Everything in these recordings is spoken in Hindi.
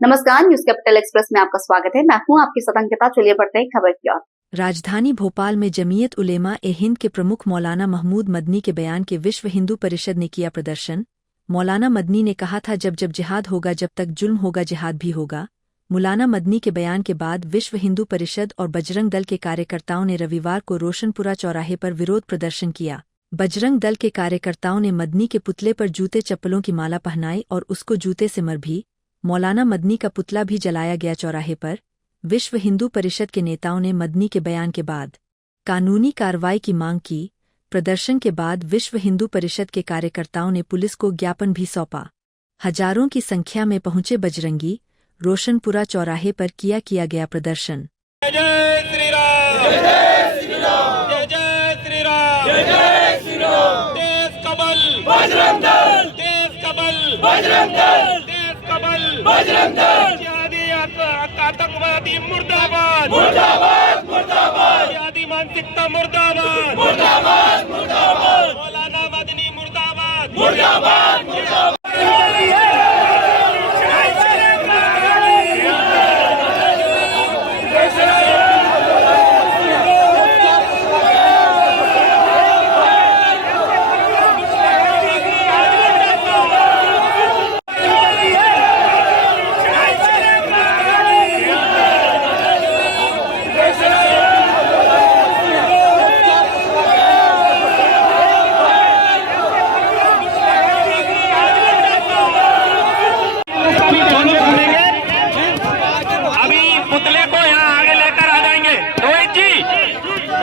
नमस्कार, न्यूज कैपिटल एक्सप्रेस में आपका स्वागत है। मैं हूं आपकी सतंकिता। चलिए बढ़ते हैं खबर की ओर। राजधानी भोपाल में जमीयत उलेमा-ए-हिंद के प्रमुख मौलाना महमूद मदनी के बयान के विश्व हिंदू परिषद ने किया प्रदर्शन। मौलाना मदनी ने कहा था, जब जब जिहाद होगा, जब तक जुल्म होगा, जिहाद भी होगा। मौलाना मदनी के बयान के बाद विश्व हिंदू परिषद और बजरंग दल के कार्यकर्ताओं ने रविवार को रोशनपुरा चौराहे पर विरोध प्रदर्शन किया। बजरंग दल के कार्यकर्ताओं ने मदनी के पुतले पर जूते चप्पलों की माला पहनाई और उसको जूते से मर भी। मौलाना मदनी का पुतला भी जलाया गया चौराहे पर। विश्व हिंदू परिषद के नेताओं ने मदनी के बयान के बाद कानूनी कार्रवाई की मांग की। प्रदर्शन के बाद विश्व हिंदू परिषद के कार्यकर्ताओं ने पुलिस को ज्ञापन भी सौंपा। हजारों की संख्या में पहुंचे बजरंगी। रोशनपुरा चौराहे पर किया गया प्रदर्शन। जय श्री राम, जय श्री राम, जय श्री राम, जय श्री राम। देश कबल बजरंग दल, देश कबल बजरंग दल, देश कबल बजरंग दल। जिहादी आतंकवादी मुर्दाबाद, मुर्दाबाद, मुर्दाबाद। जिहादी मानसिकता मुर्दाबाद, मुर्दाबाद, मुर्दाबाद। मौलाना मदनी मुर्दाबाद, मुर्दाबाद, मुर्दाबाद।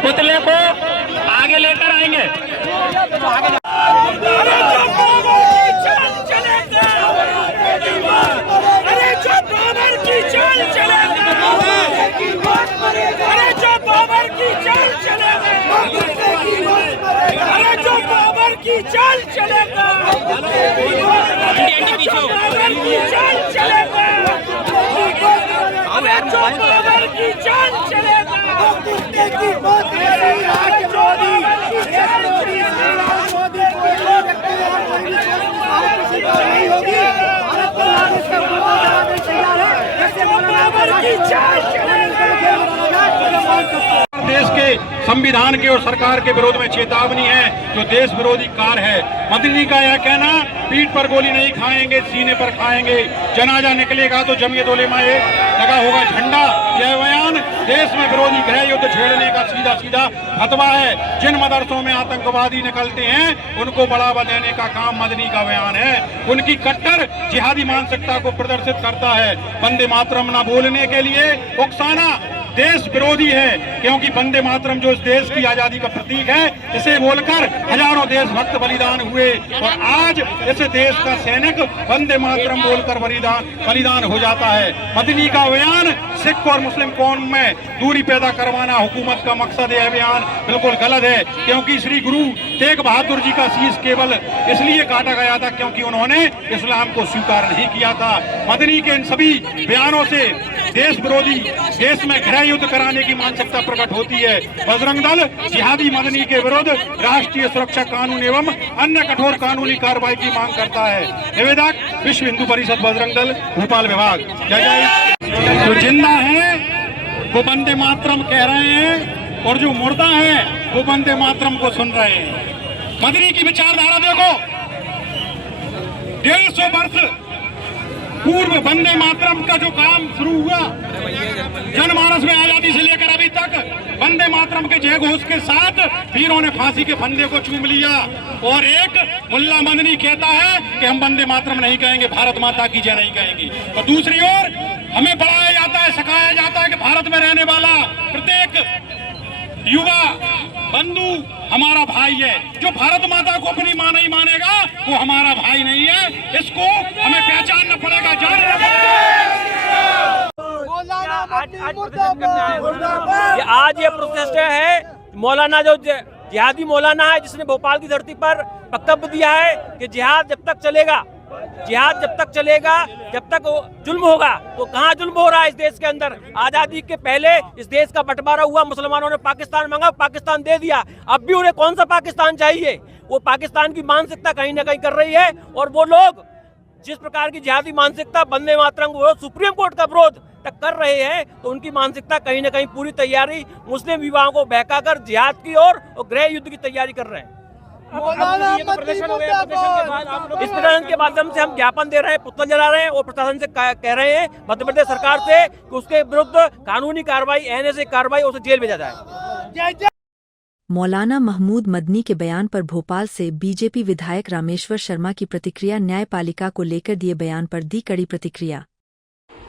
पुतले को आगे लेकर आएंगे। अरे जो बाबर की चाल चलेगा, अरे जो बाबर की चाल चलेगा, अरे जो बाबर की चाल चलेगा, अरे जो बाबर की चाल चलेगा, अरे जो बाबर की चाल चलेगा, अरे जो बाबर की चाल चलेगा। देश के संविधान के और सरकार के विरोध में चेतावनी है, जो देश विरोधी कार्य है। मदनी का यह कहना, पीठ पर गोली नहीं खाएंगे, सीने पर खाएंगे। जनाजा निकलेगा तो जमीयत उलेमा ए लगा होगा झंडा। यह बयान देश में विरोधी गृह युद्ध छेड़ने का सीधा सीधा फतवा है। जिन मदरसों में आतंकवादी निकलते हैं उनको बढ़ावा देने का काम मदनी का बयान है। उनकी कट्टर जिहादी मानसिकता को प्रदर्शित करता है। वंदे मातरम न बोलने के लिए उकसाना देश विरोधी है, क्योंकि वंदे मातरम जो इस देश की आजादी का प्रतीक है, इसे बोलकर हजारों देशभक्त बलिदान हुए और आज इस देश का सैनिक वंदे मातरम बोलकर बलिदान हो जाता है। मदनी का बयान सिख और मुस्लिम कौम में दूरी पैदा करवाना हुकूमत का मकसद है। बयान बिल्कुल गलत है, क्योंकि श्री गुरु तेग बहादुर जी का शीश केवल इसलिए काटा गया था क्योंकि उन्होंने इस्लाम को स्वीकार नहीं किया था। मदनी के इन सभी बयानों से देश विरोधी, देश में गृह युद्ध कराने की मानसिकता प्रकट होती है। बजरंग दल जिहादी मदनी के विरुद्ध राष्ट्रीय सुरक्षा कानून एवं अन्य कठोर कानूनी कार्रवाई की मांग करता है। निवेदक विश्व हिंदू परिषद बजरंग दल भोपाल विभाग। जय जय। जो जिंदा है वो वंदे मातरम कह रहे हैं और जो मुर्दा है वो वंदे मातरम को सुन रहे हैं। मदनी की विचारधारा देखो, 150 वर्ष पूर्व वंदे मातरम का जो काम शुरू हुआ, जनमानस में आजादी से लेकर अभी तक वंदे मातरम के जय घोष के साथ वीरों ने फांसी के फंदे को चूम लिया। और एक मुल्ला मदनी कहता है कि हम वंदे मातरम नहीं कहेंगे, भारत माता की जय नहीं कहेंगे। और दूसरी ओर हमें बढ़ाया जाता है, सिखाया जाता है कि भारत में रहने वाला प्रत्येक युवा बंधु हमारा भाई है। जो भारत माता को अपनी मां नहीं मानेगा वो हमारा भाई नहीं है। इसको हमें पहचानना पड़ेगा। आज ये प्रोटेस्ट है। मौलाना जो जिहादी मौलाना है, जिसने भोपाल की धरती पर वक्तव्य दिया है कि जिहाद जब तक चलेगा, जिहाद जब तक चलेगा, जब तक जुल्म होगा। तो कहाँ जुल्म हो रहा है इस देश के अंदर? आजादी के पहले इस देश का बंटवारा हुआ, मुसलमानों ने पाकिस्तान मांगा, पाकिस्तान दे दिया। अब भी उन्हें कौन सा पाकिस्तान चाहिए? वो पाकिस्तान की मानसिकता कहीं ना कहीं कर रही है और वो लोग जिस प्रकार की जिहादी मानसिकता वंदे मातरम को विरोध, सुप्रीम कोर्ट का विरोध तक कर रहे हैं, तो उनकी मानसिकता कहीं न कहीं पूरी तैयारी मुस्लिम युवाओं को बहकाकर जिहाद की और गृह युद्ध की तैयारी कर रहे हैं। प्रदर्शन हो गया, प्रदर्शन के बाद आप लोग इस प्रदर्शन के माध्यम से हम ज्ञापन दे रहे हैं, पुतला जला रहे हैं और प्रशासन से कह रहे हैं, मध्य प्रदेश सरकार से, कि उसके विरुद्ध कानूनी कार्रवाई, ऐसे कार्रवाई, उसे जेल भेजा जाए। मौलाना महमूद मदनी के बयान पर भोपाल से बीजेपी विधायक रामेश्वर शर्मा की प्रतिक्रिया। न्यायपालिका को लेकर दिए बयान पर दी कड़ी प्रतिक्रिया।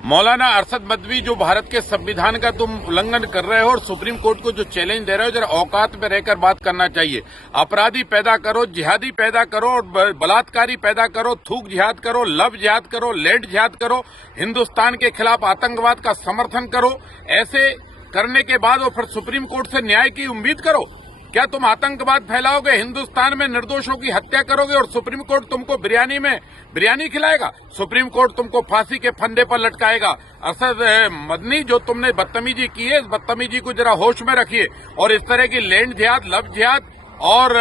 मौलाना अरशद मदवी, जो भारत के संविधान का तुम उल्लंघन कर रहे हो और सुप्रीम कोर्ट को जो चैलेंज दे रहे हो, जरा औकात में रहकर बात करना चाहिए। अपराधी पैदा करो, जिहादी पैदा करो, और बलात्कारी पैदा करो, थूक जिहाद करो, लव जिहाद करो, लैंड जिहाद करो, हिंदुस्तान के खिलाफ आतंकवाद का समर्थन करो। ऐसे करने के बाद वो फिर सुप्रीम कोर्ट से न्याय की उम्मीद करो। क्या तुम आतंकवाद फैलाओगे, हिंदुस्तान में निर्दोषों की हत्या करोगे और सुप्रीम कोर्ट तुमको बिरयानी खिलाएगा? सुप्रीम कोर्ट तुमको फांसी के फंदे पर लटकाएगा। अरशद मदनी, जो तुमने बदतमीजी की है, इस बदतमीजी को जरा होश में रखिए। और इस तरह की लैंड जिहाद, लव जिहाद और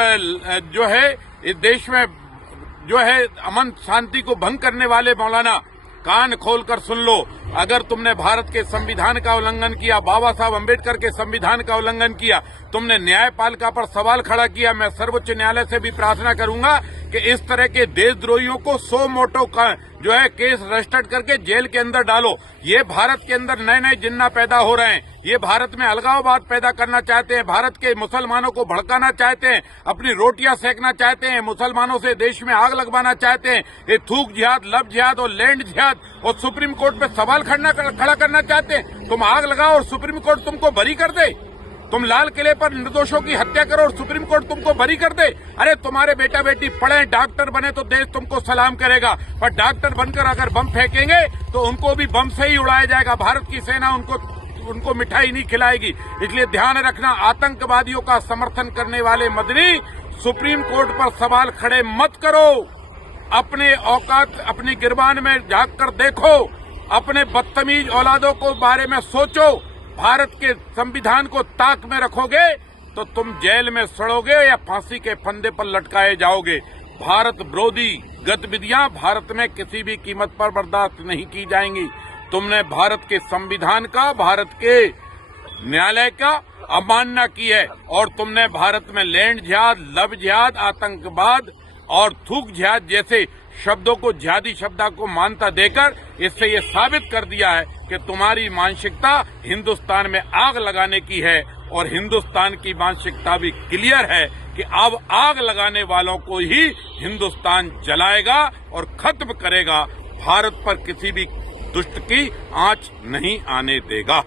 जो है इस देश में जो है अमन शांति को भंग करने वाले मौलाना, कान खोलकर सुन लो। अगर तुमने भारत के संविधान का उल्लंघन किया, बाबा साहब अम्बेडकर के संविधान का उल्लंघन किया, तुमने न्यायपालिका पर सवाल खड़ा किया, मैं सर्वोच्च न्यायालय से भी प्रार्थना करूंगा कि इस तरह के देशद्रोहियों को 100 मोटो का जो है केस रजिस्टर्ड करके जेल के अंदर डालो। ये भारत के अंदर नए नए जिन्ना पैदा हो रहे हैं, ये भारत में अलगाववाद पैदा करना चाहते हैं, भारत के मुसलमानों को भड़काना चाहते हैं, अपनी रोटियां सेकना चाहते हैं, मुसलमानों से देश में आग लगवाना चाहते हैं। ये थूक जिहाद, लव जिहाद और लैंड जिहाद और सुप्रीम कोर्ट पे सवाल खड़ा करना चाहते हैं। तुम आग लगाओ और सुप्रीम कोर्ट तुमको बरी कर दे। तुम लाल किले पर निर्दोषों की हत्या करो और सुप्रीम कोर्ट तुमको बरी कर दे। अरे तुम्हारे बेटा बेटी पढ़े, डॉक्टर बने तो देश तुमको सलाम करेगा, पर डॉक्टर बनकर अगर बम फेंकेंगे तो उनको भी बम से ही उड़ाया जाएगा। भारत की सेना उनको मिठाई नहीं खिलाएगी। इसलिए ध्यान रखना, आतंकवादियों का समर्थन करने वाले मदनी, सुप्रीम कोर्ट पर सवाल खड़े मत करो। अपने औकात, अपनी गिरबान में झांक कर देखो, अपने बदतमीज औलादों को बारे में सोचो। भारत के संविधान को ताक में रखोगे तो तुम जेल में सड़ोगे या फांसी के फंदे पर लटकाए जाओगे। भारत विरोधी गतिविधियां भारत में किसी भी कीमत पर बर्दाश्त नहीं की जाएंगी। तुमने भारत के संविधान का, भारत के न्यायालय का अवमानना की है और तुमने भारत में लैंड जिहाद, लव जिहाद, आतंकवाद और थूक जिहाद जैसे शब्दों को, जिहादी शब्दों को मान्यता देकर इससे ये साबित कर दिया है कि तुम्हारी मानसिकता हिंदुस्तान में आग लगाने की है। और हिंदुस्तान की मानसिकता भी क्लियर है कि अब आग लगाने वालों को ही हिंदुस्तान जलाएगा और खत्म करेगा। भारत पर किसी भी दुष्ट की आंच नहीं आने देगा।